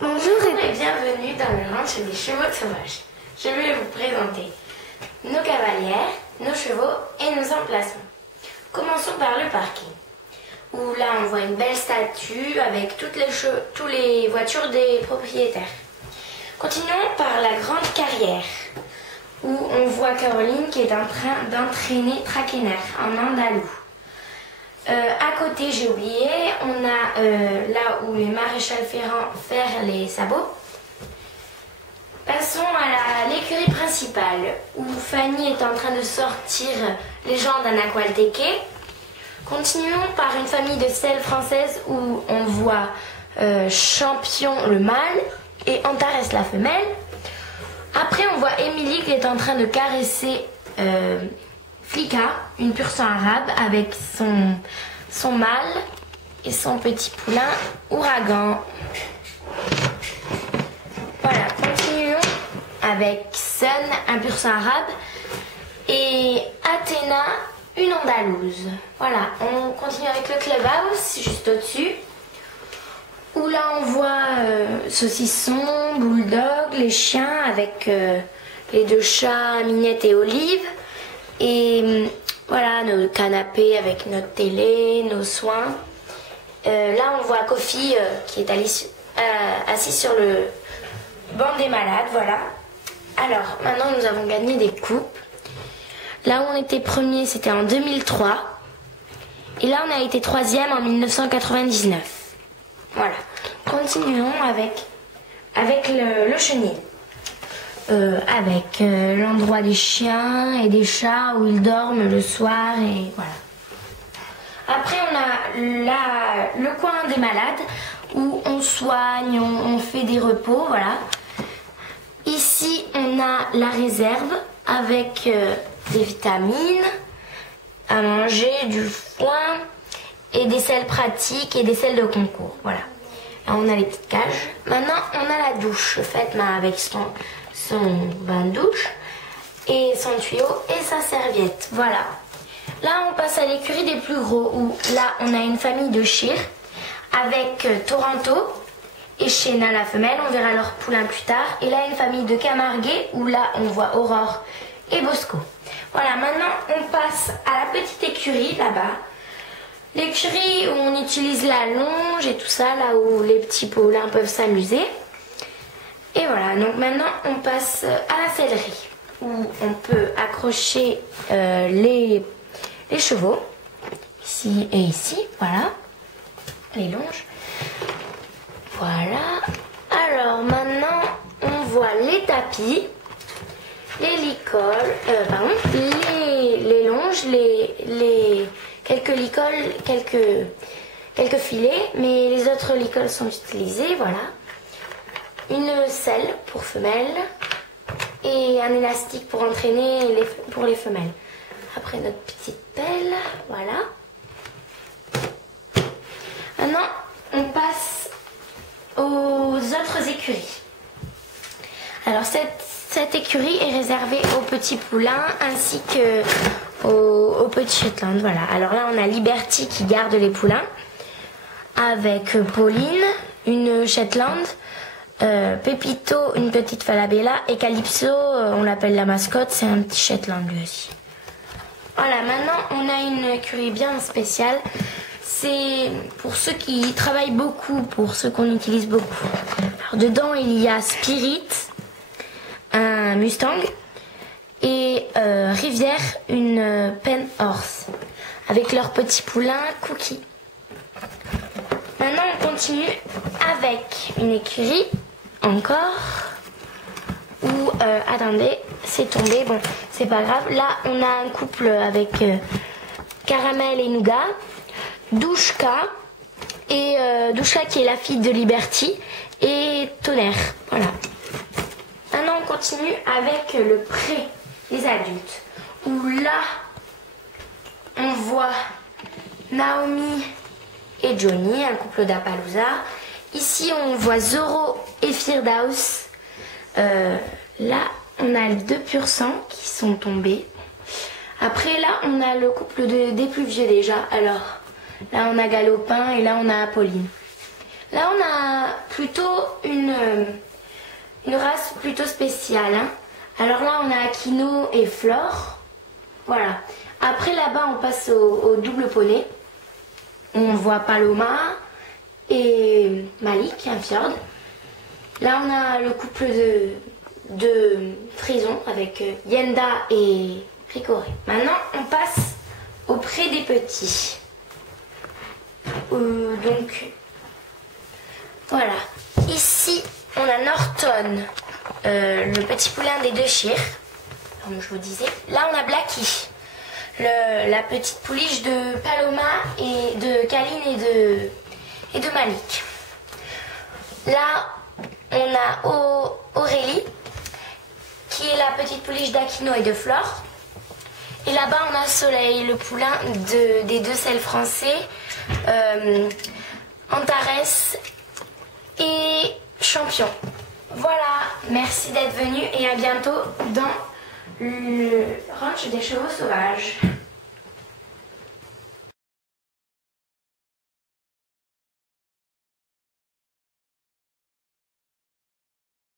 Bonjour et bienvenue dans le ranch des chevaux sauvages. Je vais vous présenter nos cavalières, nos chevaux et nos emplacements. Commençons par le parking, où là on voit une belle statue avec toutes les voitures des propriétaires. Continuons par la grande carrière, où on voit Caroline qui est en train d'entraîner Trakener en andalou. À côté, j'ai oublié, on a là où les maréchal ferrent les sabots. Passons à l'écurie principale, où Fanny est en train de sortir les gens d'un aqualteque. Continuons par une famille de selles françaises où on voit Champion le mâle et Antares la femelle. Après, on voit Émilie qui est en train de caresser Flika, une pur sang arabe, avec son mâle et son petit poulain Ouragan. Voilà, continuons avec Sun, un pur sang arabe, et Athéna, une andalouse. Voilà, on continue avec le clubhouse, juste au-dessus, où là on voit Saucisson, Bulldog, les chiens avec les deux chats, Minette et Olive, et voilà nos canapés avec notre télé, nos soins. Là on voit Kofi qui est assis sur le banc des malades, voilà. Alors maintenant nous avons gagné des coupes. Là où on était premier c'était en 2003. Et là on a été troisième en 1999. Voilà. Continuons avec le chenil. Avec l'endroit des chiens et des chats où ils dorment le soir et voilà. Après on a le coin des malades où on soigne, on fait des repos, voilà. Ici on a la réserve avec des vitamines à manger, du foin et des selles pratiques et des selles de concours, voilà. Là on a les petites cages. Maintenant on a la douche faite avec son bain de douche et son tuyau et sa serviette, voilà. Là on passe à l'écurie des plus gros où là on a une famille de Shir avec Toronto et Shena la femelle, on verra leur poulain plus tard, et là une famille de Camarguais où là on voit Aurore et Bosco. Voilà, maintenant on passe à la petite écurie là-bas, l'écurie où on utilise la longe et tout ça, là où les petits poulains peuvent s'amuser. Et voilà, donc maintenant on passe à la sellerie où on peut accrocher les chevaux, ici et ici, voilà, les longes. Voilà, alors maintenant on voit les tapis, les licoles, les longes, quelques licoles, quelques filets, mais les autres licoles sont utilisées, voilà. Une selle pour femelles et un élastique pour entraîner pour les femelles. Après notre petite pelle, voilà. Maintenant, on passe aux autres écuries. Alors cette écurie est réservée aux petits poulains ainsi qu'aux petits Shetland, voilà. Alors là, on a Liberty qui garde les poulains avec Pauline, une Shetland, Pépito, une petite Falabella, et Calypso, on l'appelle la mascotte, c'est un petit Shetland lui aussi. Voilà, maintenant on a une écurie bien spéciale. C'est pour ceux qui travaillent beaucoup, pour ceux qu'on utilise beaucoup. Alors dedans il y a Spirit, un Mustang, et Rivière, une Pen Horse, avec leur petit poulain Cookie. Maintenant on continue avec une écurie encore où attendez, c'est tombé, bon c'est pas grave. Là on a un couple avec Caramel et Nougat, Douchka et Douchka qui est la fille de Liberty et Tonnerre, voilà. Maintenant on continue avec le pré des adultes où là on voit Naomi et Johnny, un couple d'Appaloosa. Ici on voit Zoro et Firdaus. Là on a les deux pur sang qui sont tombés. Après là on a le couple des plus vieux déjà. Alors là on a Galopin et là on a Apolline. Là on a plutôt une race plutôt spéciale. Hein. Alors là, on a Aquino et Flore. Voilà. Après, là-bas, on passe au double poney. On voit Paloma et Malik, un fjord. Là, on a le couple de frisons avec Yenda et Ricoré. Maintenant, on passe auprès des petits. Donc, voilà. Ici, on a Norton, le petit poulain des deux chires, comme je vous disais. Là, on a Blackie, la petite pouliche de Paloma et de Kaline et de Malik. Là, on a Aurélie, qui est la petite pouliche d'Aquino et de Flore. Et là-bas, on a Soleil, le poulain des deux selles français, Antares et Champion. Voilà, merci d'être venu et à bientôt dans le ranch des chevaux sauvages.